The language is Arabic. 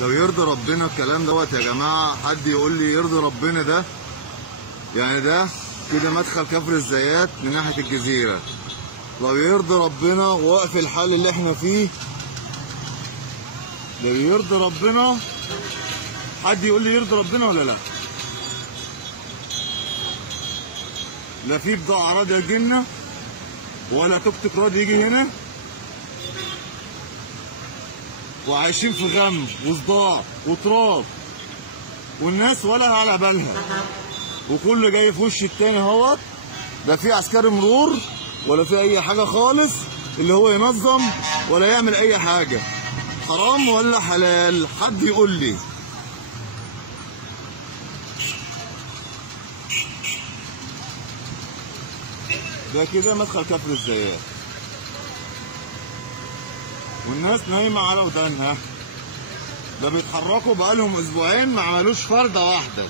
لو يرضي ربنا الكلام دوت يا جماعه، حد يقول لي يرضي ربنا ده؟ يعني ده كده مدخل كفر الزيات من ناحيه الجزيره. لو يرضي ربنا وقف الحال اللي احنا فيه، لو يرضي ربنا، حد يقول لي يرضي ربنا ولا لا؟ لا في بضاعه راضيه تجيلنا ولا توك توك راضي يجي هنا، وعايشين في غم وصداع وتراب، والناس ولا على بالها، وكل جاي في وش التاني اهوت. لا في عسكري مرور ولا في اي حاجه خالص اللي هو ينظم ولا يعمل اي حاجه. حرام ولا حلال؟ حد يقول لي. ده كده مدخل كفر الزيات، والناس نايمه على ودانها. ده بيتحركوا بقالهم اسبوعين ما عملوش فرده واحده.